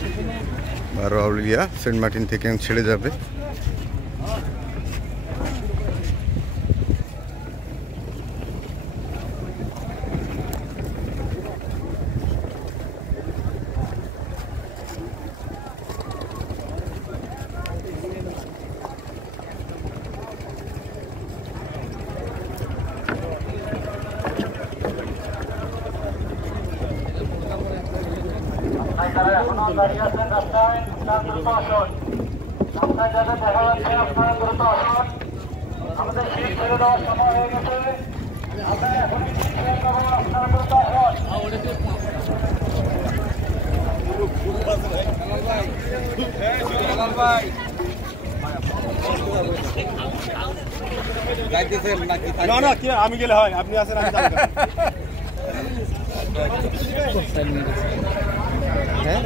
12 আউলিয়া Saint Martin থেকে ছেড়ে যাবে। দাঁড়িয়ে আছেন রাস্তায়, আপনার দ্রুত আসুন। রাস্তায় যাদের দেখা যাচ্ছে আপনারা দ্রুত আসুন। আমাদের সিট ছেড়ে দেওয়ার সময় হয়ে গেছে। আপনারা এখনই সিট ছেড়ে দেবেন, আপনারা দ্রুত আসুন। না না কি আমি গেলে হয়, আপনি আছেন আমি যাবো। হ্যাঁ